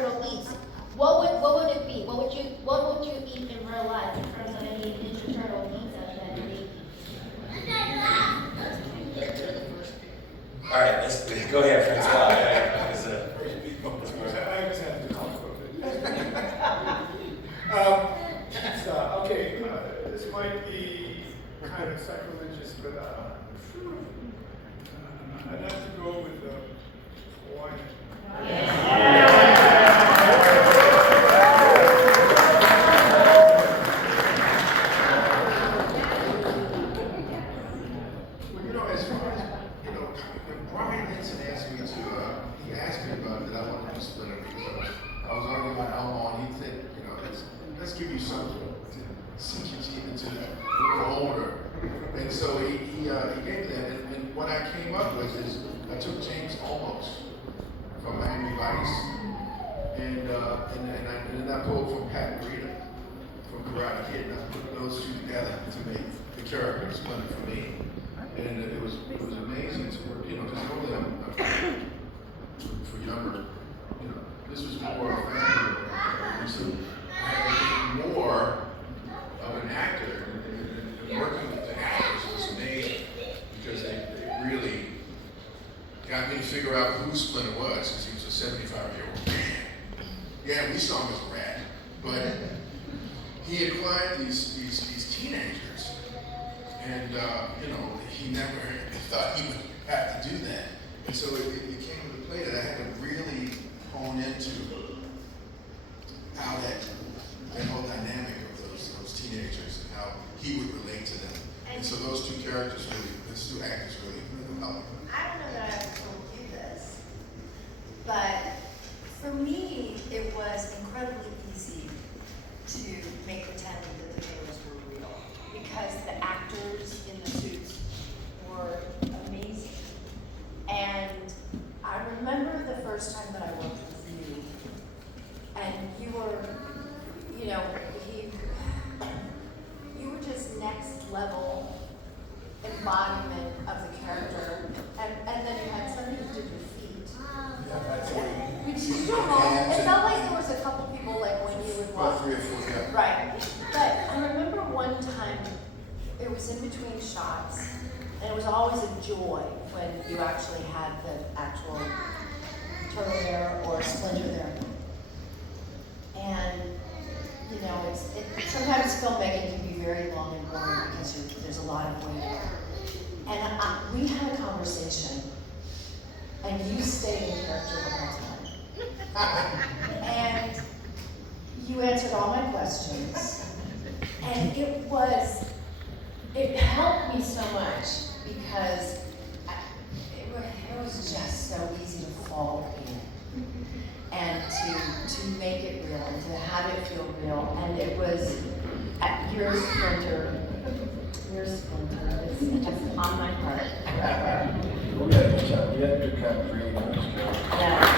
turtle eats, what would it be? What would you eat in real life in terms of any Ninja Turtle pizza that you eat? All right, let's go ahead, Francois. I just have to talk about it. Okay, this might be kind of sacrilegious, but I'd have to go with Hawaiian. As far as, when Brian Henson asked me to, he asked me about it, I wanted to split it because I was already on Elmo, and he said, let's give you something to sink your teeth into a little older. And so he gave me that, and what I came up with is, I took James Olmos from Miami Vice, and then I pulled from Pat Morita from Karate Kid, and I put those two together to make the character Splinter for me. And it was amazing to work, because normally I'm for younger, this was more a family, and so I had to be more of an actor, and working with the actors was amazing, because they really got me to figure out who Splinter was, because he was a 75-year-old man. Yeah, we saw him as a rat, but he acquired these teenagers, and he never thought he would have to do that. And so it came into play that I had to really hone into how that whole dynamic of those teenagers and how he would relate to them. And so those two characters those two actors really helped. I don't know that I ever told you this, but for me, it was incredibly easy to make pretend that the heroes were real, because the actors in the suits were amazing. And I remember the first time that I worked with you, and you were, you were just next level embodiment of the character. And then you had somebody who did your feet. Yeah, that's what Which you don't know. It felt like there was a couple people like when you would walk. about 3 or 4, yeah. Right. But I remember one time it was in between shots, and it was always a joy when you actually had the actual turtle there or Splinter there. And sometimes filmmaking can be very long and boring because there's a lot of waiting. And we had a conversation, and you stayed in character the whole time. And you answered all my questions, and it helped me so much because it was just so easy to fall in and to make it real and to have it feel real. And it was your Splinter. It's just on my heart forever. We had to kind of create those characters. Yeah.